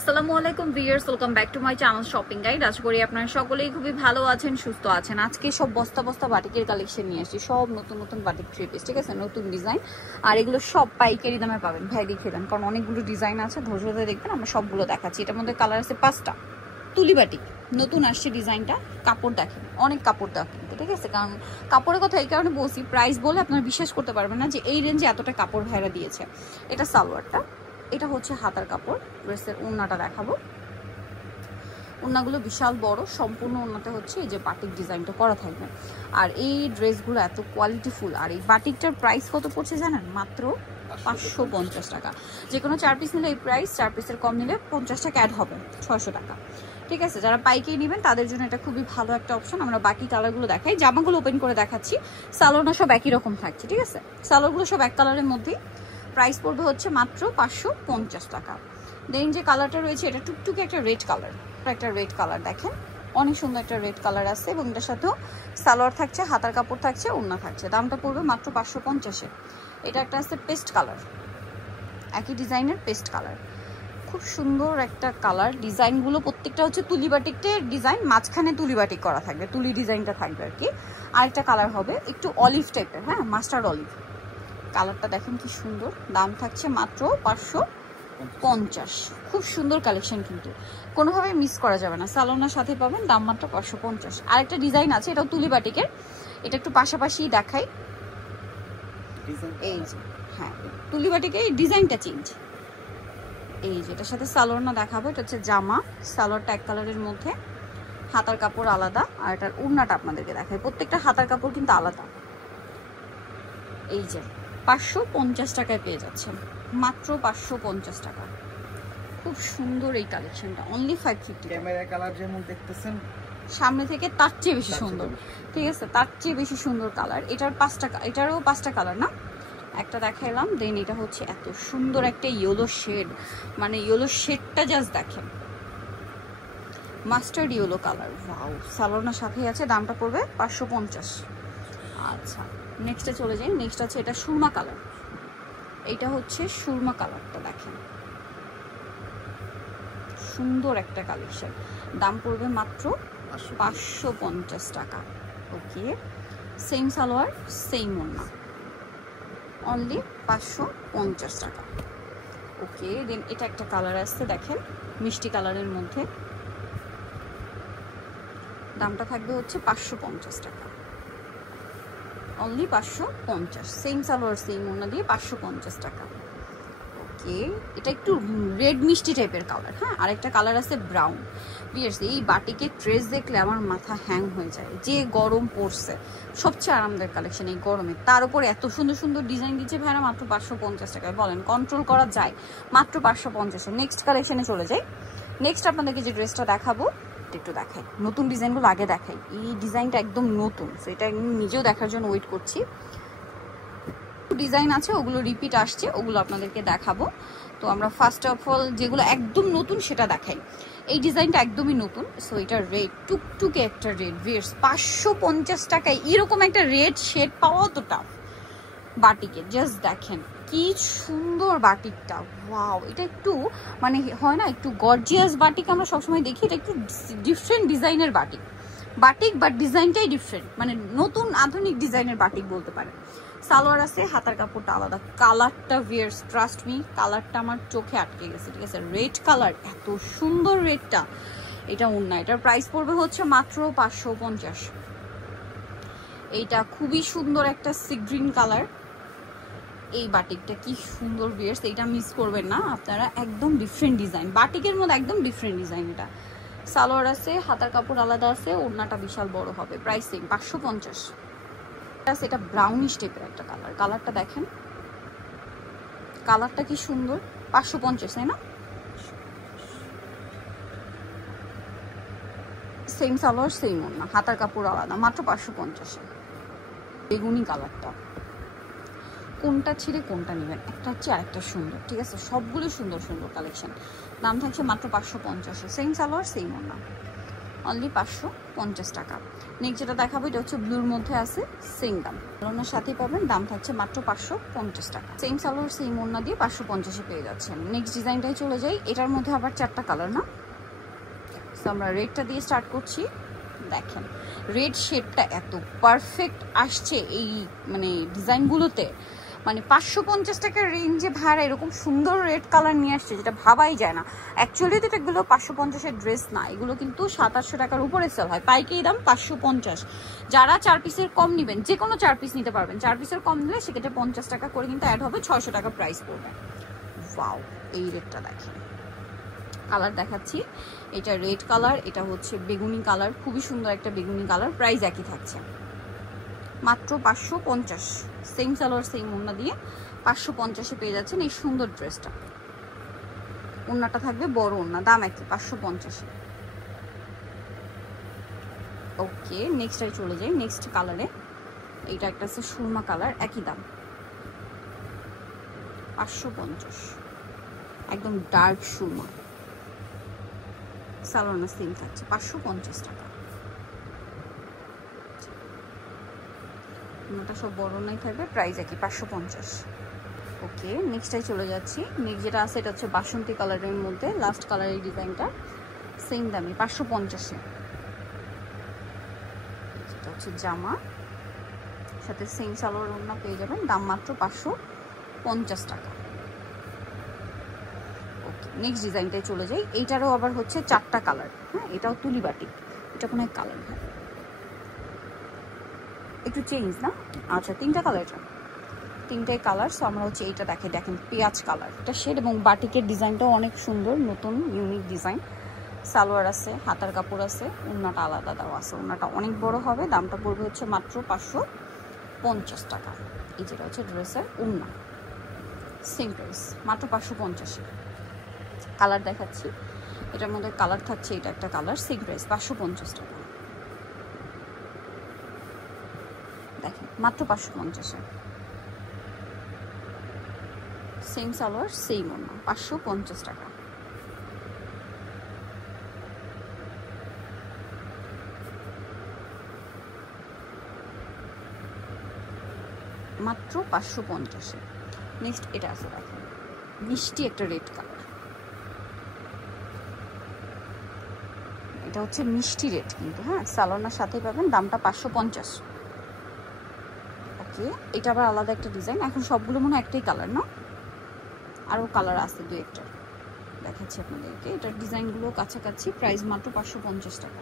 আসসালামু আলাইকুম viewers, welcome back to my channel shopping guide. আশা করি আপনারা সকলেই খুবই ভালো আছেন, সুস্থ আছেন। আজকে সব বস্তা বস্তা বাটিকের কালেকশন নিয়ে আসছি, সব নতুন নতুন বাটিক থ্রি পিস, ঠিক আছে, নতুন ডিজাইন। আর এগুলো সব পাইকারি দামে পাবেন। ভাই দেখিয়ে দেন, কারণ অনেকগুলো ডিজাইন আছে, ধৈর্য ধরে দেখবেন। আমরা সবগুলো দেখাচ্ছি। এটার মধ্যে কালার আছে 5টা। তুলি বাটিক নতুন আসছে ডিজাইনটা। কাপড় দেখেন, অনেক কাপড় দেওয়া কিন্তু, ঠিক আছে। কারণ কাপড়ের কথা এই কারণে বলছি, প্রাইস বলে আপনারা বিশ্বাস করতে পারবেন না যে এই রেঞ্জে এতটা কাপড় ভাইরা দিয়েছে। এটা সালোয়ারটা, এটা হচ্ছে হাতার কাপড়। ড্রেসের ওড়নাটা দেখাবো। ওড়নাগুলো বিশাল বড়, সম্পূর্ণ ওড়নাতে হচ্ছে এই যে বাটিক ডিজাইনটা করা থাকবে। আর এই ড্রেসগুলো এত কোয়ালিটিফুল। আর এই বাটিকটার প্রাইস কত পড়ছে জানেন? মাত্র 550 টাকা। যে কোনো 4 পিস নিলে এই প্রাইস, 4 পিসের কম নিলে 50 টাকা অ্যাড হবে, 600 টাকা, ঠিক আছে। যারা পাইকারি নেবেন তাদের জন্য এটা খুবই ভালো একটা অপশন। আমরা বাকি কালারগুলো দেখাই, জামাগুলো ওপেন করে দেখাচ্ছি। সালোয়ারটা সব একই রকম থাকছে, ঠিক আছে। সালোয়ারগুলো সব এক কালারের মধ্যেই। প্রাইস পড়বে হচ্ছে মাত্র 550 টাকা। দেন যে কালারটা রয়েছে, এটা টুকটুকে একটা রেড কালার। একটা রেড কালার দেখেন, অনেক সুন্দর একটা রেড কালার আছে। এবং এটার সাথেও সালোয়ার থাকছে, হাতার কাপড় থাকছে, ওড়না থাকছে। দামটা পড়বে মাত্র 550-এ। এটা একটা আছে পেস্ট কালার, একই ডিজাইনের পেস্ট কালার। খুব সুন্দর একটা কালার। ডিজাইনগুলো প্রত্যেকটা হচ্ছে তুলি বাটিকের ডিজাইন, মাঝখানে তুলি বাটিক করা থাকবে, তুলি ডিজাইনটা থাকবে আর কি। আরেকটা কালার হবে একটু অলিভ টাইপের, হ্যাঁ, মাস্টার্ড অলিভ কালারটা দেখেন কি সুন্দর। দাম থাকছে মাত্র 550। খুব সুন্দর কালেকশন, কিন্তু কোনোভাবে মিস করা যাবে না। সালোনার সাথে পাবেন, দাম মাত্র 550। আরেকটা ডিজাইন আছে, এটাও তুলি বাটিকের। এটা একটু পাশাপাশি দেখাই। এই যে, হ্যাঁ, তুলি বাটিকে এই ডিজাইনটা চেঞ্জ। এই যে এটার সাথে সালোয়ার না দেখাবো। এটা হচ্ছে জামা, সালোয়ারটা এক কালারের মধ্যে, হাতার কাপড় আলাদা। আর এটার ওড়নাটা আপনাদেরকে দেখাই। প্রত্যেকটা হাতার কাপড় কিন্তু আলাদা। এই যে 550 টাকায় পেয়ে যাচ্ছেন, মাত্র 550 টাকা। খুব সুন্দর এই কালেকশনটা, অনলি 550। ক্যামেরা কালার যেমন দেখতেছেন সামনে থেকে তার চেয়ে বেশি সুন্দর, ঠিক আছে, তার চেয়ে বেশি সুন্দর কালার। এটার 5টা, এটারও 5টা কালার না, একটা দেখাইলাম। দেন এটা হচ্ছে এত সুন্দর একটা ইয়েলো শেড, মানে ইয়েলো শেডটা জাস্ট দেখেন, মাস্টার্ড ইয়েলো কালার। ওয়াও, সালোয়ারের সাথেই আছে। দামটা পড়বে 550। আচ্ছা, নেক্সটে চলে যাই। নেক্সট আছে এটা সুরমা কালার। এইটা হচ্ছে সুরমা কালারটা দেখেন, সুন্দর একটা কালেকশন। দাম পড়বে মাত্র 550 টাকা। ওকে, সেম সালোয়ার, সেম ওড়না, অনলি 550 টাকা। ওকে, দেন এটা একটা কালার আসছে দেখেন, মিষ্টি কালারের মধ্যে। দামটা থাকবে হচ্ছে 550 টাকা, অনলি 550। সেম সালোয়ার, সেম ওড়না দিয়ে 550 টাকা। ওকে, এটা একটু রেড মিষ্টি টাইপের কালার। হ্যাঁ, আরেকটা কালার আছে ব্রাউন। বিয়ার্স, এই বাটিকের ড্রেস দেখলে আমার মাথা হ্যাং হয়ে যায়। যে গরম পড়ছে, সবচেয়ে আরামদায়ক কালেকশন এই গরমে। তার উপর এত সুন্দর সুন্দর ডিজাইন দিচ্ছে ভাইরা মাত্র 550 টাকায়। বলেন কন্ট্রোল করা যায়? মাত্র 550-এ। নেক্সট কালেকশনে চলে যাই। নেক্সট আপনাদেরকে যে ড্রেসটা দেখাবো, একটু দেখাই। নতুন ডিজাইনগুলো আগে দেখাই। এই ডিজাইনটা একদম নতুন, তো এটা নিজেও দেখার জন্য ওয়েট করছি। ডিজাইন আছে, ওগুলো রিপিট আসছে, ওগুলো আপনাদেরকে দেখাবো। তো আমরা ফার্স্ট অফ অল যেগুলো একদম নতুন সেটা দেখাই। এই ডিজাইনটা একদমই নতুন। সো এটা রেড, টুকটুকে একটা রেড। ভিউয়ার্স, 550 টাকায় এরকম একটা রেড শেড পাওয়াও তো টাফ বাটিকে। জাস্ট দেখেন কি সুন্দর বাটিকটা। ওয়াও, এটা একটু মানে হয় না, একটু গর্জিয়াস বাটিক আমরা সবসময় দেখি। এটা একটু ডিফারেন্ট ডিজাইনের বাটিক, বাট ডিজাইনটাই ডিফারেন্ট, মানে নতুন আধুনিক ডিজাইনের বাটিক বলতে পারেন। সালোয়ার আছে, হাতার কাপড়টা আলাদা। কালারটা ভিউয়ার্স, ট্রাস্ট মি, কালারটা আমার চোখে আটকে গেছে, ঠিক আছে। রেড কালার, এত সুন্দর রেডটা। এটা ওড়না, এটার প্রাইস পড়বে হচ্ছে মাত্র 550। এইটা খুবই সুন্দর একটা সি গ্রিন কালার। এই বাটিকটা কি সুন্দর ভিউয়ার্স, এইটা মিস করবেন না আপনারা। একদম ডিফারেন্ট ডিজাইন, বাটিকের মধ্যে একদম ডিফারেন্ট ডিজাইন। এটা সালোয়ার আছে, হাতার কাপড় আলাদা আছে, ওড়নাটা বিশাল বড় হবে। Price same, 550। এটা ব্রাউনিশ টাইপের একটা কালার। কালারটা দেখেন, কালারটা কি সুন্দর। 550, তাই না? সেম সালোয়ার, সেম ওড়না, হাতার কাপড় আলাদা, মাত্র 550-এ। বেগুনি কালারটা, কোনটা ছেড়ে কোনটা নেবেন? একটা হচ্ছে আরেকটা সুন্দর, ঠিক আছে। সবগুলো সুন্দর সুন্দর কালেকশন। দাম থাকছে মাত্র 550-এ। সেম সালোয়ার, সেম ওড়না। অনলি 550 টাকা। নেক্সট যেটা দেখাবো এটা হচ্ছে ব্লুর মধ্যে আছে, সেম দাম, ওনার সাথেই পাবেন, দাম থাকছে মাত্র 550 টাকা। সেম সালোয়ার সেম ওড়না দিয়ে 550 পেয়ে যাচ্ছেন। নেক্সট ডিজাইনটাই চলে যাই, এটার মধ্যে আবার 4টা কালার না, তো আমরা রেডটা দিয়ে স্টার্ট করছি। দেখেন রেড শেডটা এত পারফেক্ট আসছে এই মানে ডিজাইনগুলোতে, মানে 550 টাকার রেঞ্জে ভাড়া এরকম সুন্দর রেড কালার নিয়ে আসছে যেটা ভাবাই যায় না। অ্যাকচুয়ালি তো এগুলো 550-এর ড্রেস না, এগুলো কিন্তু 700-800 টাকার উপরে সেল হয়, পাইকারি দাম 550। যারা 4 পিসের কম নেবেন, যে কোনো 4 পিস নিতে পারবেন, 4 পিসের কম নিলে সেক্ষেত্রে 50 টাকা করে কিন্তু অ্যাড হবে, 600 টাকা প্রাইস পড়বে। ওয়াও, এই রেডটা দেখেন, কালার দেখাচ্ছি, এটা রেড কালার, এটা হচ্ছে বেগুনি কালার, খুবই সুন্দর একটা বেগুনি কালার, প্রাইস একই থাকছে মাত্র 550। সেম সালোয়ার সেম ওড়না দিয়ে 550-এ পেয়ে যাচ্ছেন এই সুন্দর ড্রেসটা। ওড়নাটা থাকবে বড় ওড়না, দাম একই 550-এ। ওকে, নেক্সটটাই চলে যাই, নেক্সট কালারে, এইটা একটা আছে সুরমা কালার, একই দাম 550, একদম ডার্ক সুরমা, সালোয়ার সেম থাকছে 550 টাকা। ওটা সব বড় নাই থাকবে, প্রাইস একই 550। ওকে, নেক্সটটাই চলে যাচ্ছি। নেক্সট যেটা আছে এটা হচ্ছে বাসন্তী কালারের মধ্যে, লাস্ট কালারের ডিজাইনটা সেম দামি 550-এ। এটা হচ্ছে জামা, সাথে সেম সালোয়ার ওড়না পেয়ে যাবেন, দাম মাত্র 550 টাকা। ওকে, নেক্সট ডিজাইনটাই চলে যাই, এইটারও আবার হচ্ছে 4টা কালার, হ্যাঁ এটাও তুলি বাটিক, এটা কোনো কালার হয় একটু চেঞ্জ না, আচ্ছা 3টা কালার, 3টাই কালার। সো আমরা হচ্ছে এইটা দেখেন পেঁয়াজ কালার, এটা শেড, এবং বাটিকের ডিজাইনটাও অনেক সুন্দর, নতুন ইউনিক ডিজাইন। সালোয়ার আছে, হাতার কাপড় আছে, ওড়নাটা আলাদা দেওয়া আছে, ওড়নাটা অনেক বড় হবে, দামটা পড়বে হচ্ছে মাত্র 550 টাকা। এই যেটা হচ্ছে ড্রেসের ওড়না, সেম প্রাইস মাত্র 550-এ। কালার দেখাচ্ছি, এটার মধ্যে কালার থাকছে, এটা একটা কালার, সেম প্রাইস 550 টাকা। দেখেন মাত্র 550-এ, সেম সালোয়ার সেম ওড়না, 550 টাকা। মাত্র 550-এ। নেক্সট এটা আছে দেখেন, মিষ্টি একটা রেড কালার, এটা হচ্ছে মিষ্টি রেড কিন্তু, হ্যাঁ সালোয়ারের সাথে পাবেন, দামটা 550। ওকে, এটা আবার আলাদা একটা ডিজাইন, এখন সবগুলো মনে হয় একটাই কালার না, আরও কালার আছে 2-1টার, দেখাচ্ছি আপনাদেরকে। এটার ডিজাইনগুলো কাছাকাছি, প্রাইস মাত্র 550 টাকা।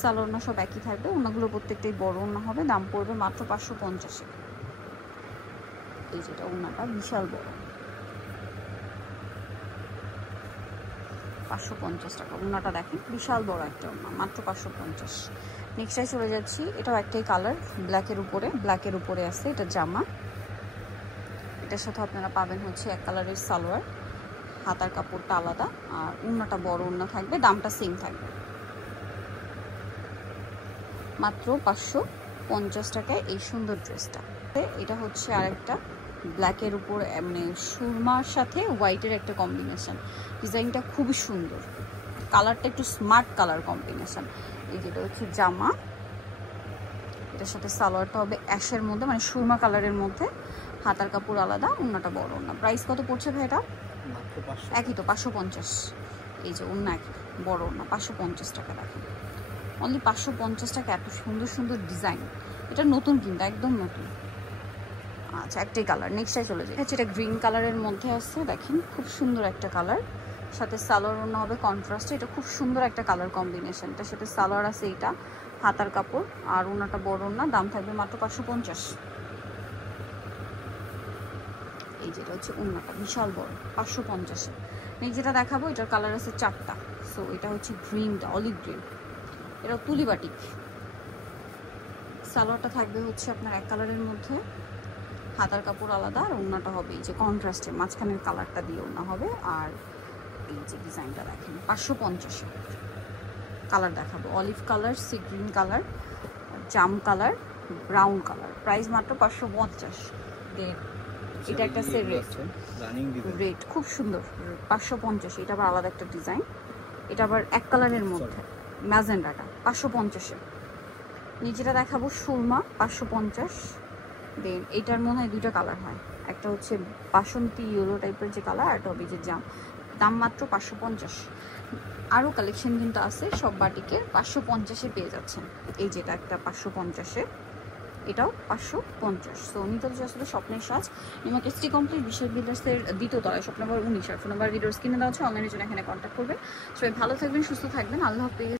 সালোয়ার সব একই থাকবে, ওনাগুলো প্রত্যেকটাই বড় ওনা হবে, দাম পড়বে মাত্র 550-এ। এই যেটা ওনাটা বিশাল বড়, 550 টাকা। ওনাটা দেখেন বিশাল বড় একটা ওনা, মাত্র 550। নেক্সটে চলে যাচ্ছি, এটাও একটাই কালার, ব্ল্যাকের উপরে আছে, এটা জামা, এটার সাথে আপনারা পাবেন হচ্ছে এক কালারের সালোয়ার, হাতার কাপড়টা আলাদা, আর ওড়নাটা বড় ওড়না থাকবে, দামটা সেম থাকবে মাত্র 550 টাকায় এই সুন্দর ড্রেসটা। এটা হচ্ছে আরেকটা ব্ল্যাকের উপর মানে সুরমার সাথে হোয়াইটের একটা কম্বিনেশন, ডিজাইনটা খুবই সুন্দর, কালারটা একটু স্মার্ট কালার কম্বিনেশন। এই যেটা হচ্ছে জামা, এটার সাথে সালোয়ারটা হবে অ্যাশের মধ্যে, মানে সুরমা কালারের মধ্যে, হাতার কাপড় আলাদা, ওড়নাটা বড় ওড়না। প্রাইস কত পড়ছে ভাই এটা? একই তো 550। এই যে ওড়না একই, বড় ওড়না 550 টাকা। দেখেন অনলি 550 টাকা, এত সুন্দর সুন্দর ডিজাইন, এটা নতুন কিন্তু একদম নতুন। আচ্ছা একটাই কালার, নেক্সটটাই চলে যায়। এটা গ্রিন কালারের মধ্যে আছে, দেখেন খুব সুন্দর একটা কালার, সাথে সালোয়ার ওড়না হবে কন্ট্রাস্টে, এটা খুব সুন্দর একটা কালার কম্বিনেশন। এটার সাথে সালোয়ার আছে, এটা হাতার কাপড়, আর ওড়নাটা বড় ওড়না, দাম থাকবে মাত্র 550। এই যেটা হচ্ছে ওড়নাটা বিশাল বড়, 550-এ। নেক্সট যেটা দেখাবো, এটার কালার আছে 4টা। সো এটা হচ্ছে গ্রিনটা, অলিভ গ্রিন, এটা তুলি বাটিক। সালোয়ারটা থাকবে হচ্ছে আপনার এক কালারের মধ্যে, হাতার কাপড় আলাদা, আর ওড়নাটা হবে এই যে কন্ট্রাস্টে মাঝখানের কালারটা দিয়ে ওড়না হবে। আর এই যে ডিজাইনটা দেখেন 550-এ। কালার দেখাবো, olive colour, sea green colour, জাম কালার, ব্রাউন কালার, প্রাইস মাত্র 550। এটা একটা সে রেড খুব সুন্দর, 550। এটা আবার আলাদা একটা ডিজাইন, এটা আবার এক কালারের মধ্যে, ম্যাজেন্ডাটা 550-এ। নিচেটা দেখাবো সুরমা 550। দেন এটার মনে হয় দুইটা কালার হয়, একটা হচ্ছে বাসন্তী ইয়েলো টাইপের যে কালার, আর একটা হবে যে জাম। দাম মাত্র 550। আরও কালেকশন কিন্তু আছে সব বাটিকের, 550-এ পেয়ে যাচ্ছেন। এই যেটা একটা 550-এ, এটাও 550। সো নিতল যে আসলে স্বপ্নের সাজ নিমাকে সিটি কমপ্লিট বিশাল বিল্ডার্সের দ্বিতীয় তলায়, শপ নম্বর 19। আর ফোন নাম্বার ভিডিওস কিনে দেওয়া হচ্ছে, অনলাইনের জন্য এখানে কন্ট্যাক্ট করবেন। সবাই ভালো থাকবেন, সুস্থ থাকবেন, আল্লাহ হাফেজ।